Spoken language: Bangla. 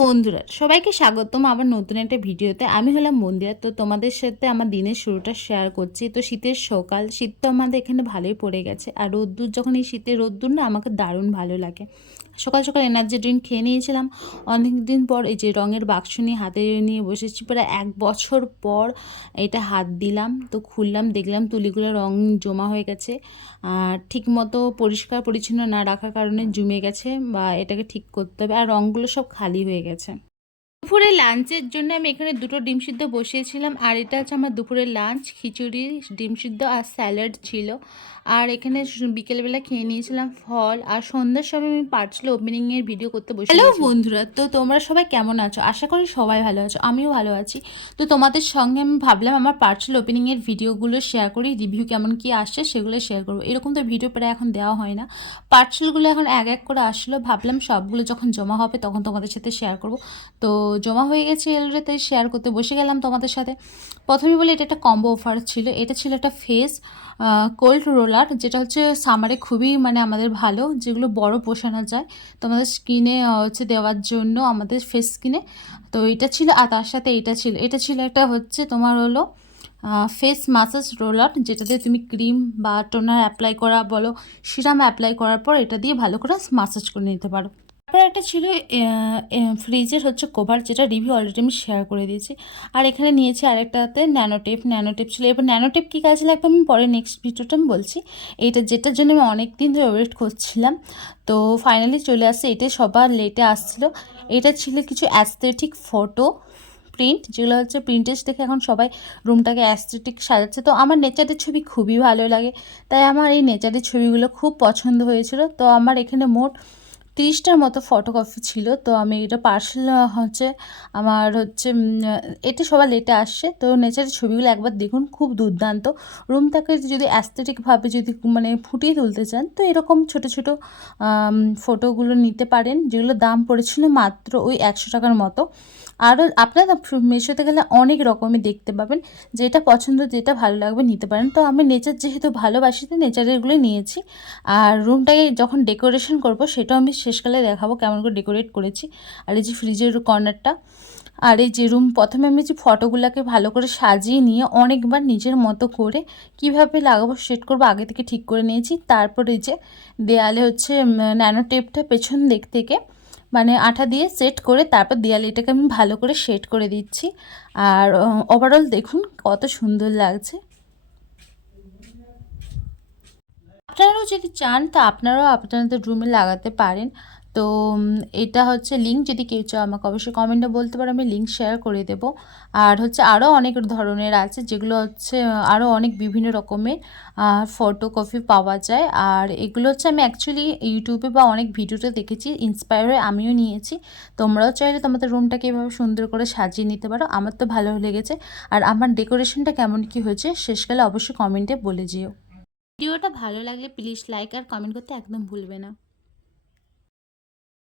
বন্ধুরা, সবাইকে স্বাগতম আবার নতুন একটা ভিডিওতে। আমি হলাম মন্দিরা। তো তোমাদের সাথে আমার দিনের শুরুটা শেয়ার করছি। তো শীতের সকাল, শীত তো আমাদের এখানে ভালোই পড়ে গেছে। আর রোদ্দুর, যখন এই শীতের রোদ্দুর না আমাকে দারুণ ভালো লাগে। সকাল সকাল এনার্জি ড্রিঙ্ক খেয়ে নিয়েছিলাম। অনেক দিন পর এই যে রঙের বাক্স নিয়ে হাতে নিয়ে বসেছি, প্রায় 1 বছর পর এটা হাত দিলাম। তো খুললাম, দেখলাম তুলিগুলো রং জমা হয়ে গেছে। আর ঠিক মতো পরিষ্কার পরিচ্ছন্ন না রাখার কারণে জমে গেছে, বা এটাকে ঠিক করতে হবে। আর রঙগুলো সব খালি হয়ে গেছে। দুপুরে লাঞ্চের জন্য আমি এখানে 2টো ডিম সিদ্ধ বসিয়েছিলাম। আর এটা হচ্ছে আমার দুপুরের লাঞ্চ, খিচুড়ি, ডিম সিদ্ধ আর স্যালাড ছিল। আর এখানে বিকেলবেলা খেয়ে নিয়েছিলাম ফল। আর সন্ধ্যার সময় আমি পার্সেল ওপেনিংয়ের ভিডিও করতে বসে হ্যালো বন্ধুরা, তো তোমরা সবাই কেমন আছো? আশা করি সবাই ভালো আছো, আমিও ভালো আছি। তো তোমাদের সঙ্গে আমি ভাবলাম আমার পার্সেল ওপেনিংয়ের ভিডিওগুলো শেয়ার করি, রিভিউ কেমন কি আসছে সেগুলো শেয়ার করবো। এরকম তো ভিডিও প্রায় এখন দেওয়া হয় না। পার্সেলগুলো এখন এক এক করে আসলো, ভাবলাম সবগুলো যখন জমা হবে তখন তোমাদের সাথে শেয়ার করব। তো জমা হয়ে গেছে এলরে, তাই শেয়ার করতে বসে গেলাম তোমাদের সাথে। প্রথমে বলি, এটা একটা কম্বো অফার ছিল। এটা ছিল একটা ফেস কোল্ড রোলার, যেটা হচ্ছে সামারে খুবই মানে আমাদের ভালো, যেগুলো বড় পোষানো যায় তোমাদের স্কিনে হচ্ছে দেওয়ার জন্য, আমাদের ফেস স্কিনে। তো এটা ছিল, আর তার সাথে এটা ছিল একটা হচ্ছে তোমার হলো ফেস মাসাজ রোলার, যেটাতে তুমি ক্রিম বা টোনার অ্যাপ্লাই করা বলো, সিরাম অ্যাপ্লাই করার পর এটা দিয়ে ভালো করে মাসাজ করে নিতে পারো। তারপর একটা ছিল ফ্রিজের হচ্ছে কভার, যেটা রিভিউ অলরেডি আমি শেয়ার করে দিয়েছি। আর এখানে নিয়েছি আরেকটাতে ন্যানোটেপ ছিল। এবার ন্যানোটেপ কী কাজে লাগবে আমি পরে নেক্সট ভিডিওটা আমি বলছি। এইটা যেটার জন্য আমি অনেক দিন ধরে ওয়েট করছিলাম, তো ফাইনালি চলে আসছে। এটাই সবার লেটে আসছিলো। এটা ছিল কিছু অ্যাস্থেটিক ফটো প্রিন্ট, যেগুলো হচ্ছে প্রিন্টেজ দেখে এখন সবাই রুমটাকে অ্যাস্থেটিক সাজাচ্ছে। তো আমার নেচারের ছবি খুবই ভালো লাগে, তাই আমার এই নেচারের ছবিগুলো খুব পছন্দ হয়েছিল। তো আমার এখানে মোট 30টার মতো ফটোকপি ছিল। তো আমি এটা পার্সেল হচ্ছে আমার হচ্ছে এটা সবার লেটে আসছে। তো নেচারের ছবিগুলো একবার দেখুন, খুব দুর্দান্ত। রুমটাকে যদি অ্যাস্থেটিকভাবে যদি মানে ফুটিয়ে তুলতে চান, তো এরকম ছোট ছোট ফটোগুলো নিতে পারেন, যেগুলো দাম পড়েছিল মাত্র ওই 100 টাকার মতো। আরও আপনারা মেশোতে গেলে অনেক রকমের দেখতে পাবেন, যেটা পছন্দ যেটা ভালো লাগবে নিতে পারেন। তো আমি নেচার যেহেতু ভালোবাসি, তো নেচারেরগুলোই নিয়েছি। আর রুমটাকে যখন ডেকোরেশন করব সেটাও আমি শেষকালে দেখাবো কেমন করে ডেকোরেট করেছি। আর এই যে ফ্রিজের কর্নারটা, আর এই যে রুম, প্রথমে আমি যে ফটোগুলোকে ভালো করে সাজিয়ে নিয়ে অনেকবার নিজের মতো করে কিভাবে লাগাবো সেট করবো আগে থেকে ঠিক করে নিয়েছি। তারপর এই যে দেয়ালে হচ্ছে ন্যানো টেপটা পেছন দিক থেকে মানে আঠা দিয়ে সেট করে তারপর দেয়ালে এটাকে আমি ভালো করে সেট করে দিচ্ছি। আর ওভারঅল দেখুন কত সুন্দর লাগছে। আপনারাও যদি চান তা আপনারাও আপনাদের রুমে লাগাতে পারেন। তো এটা হচ্ছে লিঙ্ক, যদি কেউ চাও আমাকে অবশ্যই কমেন্টে বলতে পারো, আমি লিঙ্ক শেয়ার করে দেব। আর হচ্ছে আরও অনেক ধরনের আছে, যেগুলো হচ্ছে আরও অনেক বিভিন্ন রকমের ফটোকপি পাওয়া যায়। আর এগুলো হচ্ছে আমি অ্যাকচুয়ালি ইউটিউবে বা অনেক ভিডিওতে দেখেছি, ইন্সপায়ার হয়ে আমিও নিয়েছি। তোমরাও চাইলে তোমাদের রুমটাকে এভাবে সুন্দর করে সাজিয়ে নিতে পারো। আমার তো ভালো লেগেছে। আর আমার ডেকোরেশনটা কেমন কি হয়েছে শেষকালে অবশ্যই কমেন্টে বলে যেও। ভিডিওটা ভালো লাগলে প্লিজ লাইক আর কমেন্ট করতে একদম ভুলবে না।